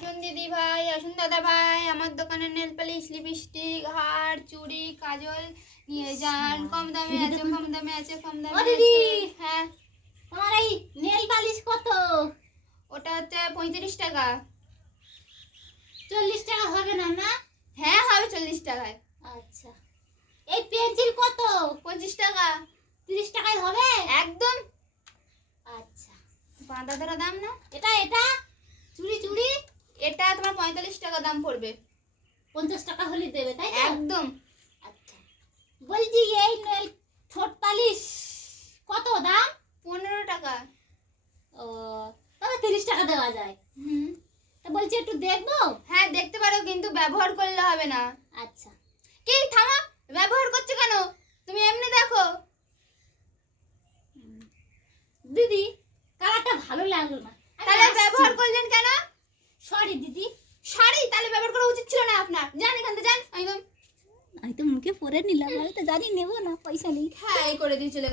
আসুন দিদি ভাই আসুন দাদা ভাই আমার দোকানে নেল পালিশ লিপস্টিক হার চুড়ি কাজল নিয়ে যান। কম দামে আছে কম দামে আছে কম দামে দিদি! হ্যাঁ। তোমার এই নেল পালিশ কত? ওটা হচ্ছে পঁয়ত্রিশ টাকা। চল্লিশ টাকা হবে না না? হ্যাঁ হবে চল্লিশ টাকায়। আচ্ছা। এই পেন্সিল কত? পঁচিশ টাকা। তিরিশ টাকায় হবে? একদম। আচ্ছা। বাঁধা ধরা দাম না এটা এটা চুড়ি চুড়ি এটা তোমার পঁয়তাল্লিশ টাকা দাম পড়বে। পঞ্চাশ টাকা হলে দেবে তাই একদম। আচ্ছা। বলছি এই নেল ঠোঁট পালিশ কত দাম? পনেরো টাকা। ও তবে তিরিশ টাকা দেওয়া যায়। হুম। তা বলছি একটু দেখব? হ্যাঁ দেখতে পারো কিন্তু ব্যবহার করলে হবে না। আচ্ছা। কি থামা ব্যবহার করছ কেন? তুমি এমনি দেখো। দিদি কালারটা ভালো লাগল না। তাহলে ব্যবহার করলেন কেন? সরি দিদি। তাহলে ব্যবহার করা উচিত ছিল না আপনার যান এখান থেকে যান একদম আমি তো মুখে পরে নিলাম আমি তো জানি নেব না পয়সা নেই হ্যাঁ এই করে দিয়ে চলে গেল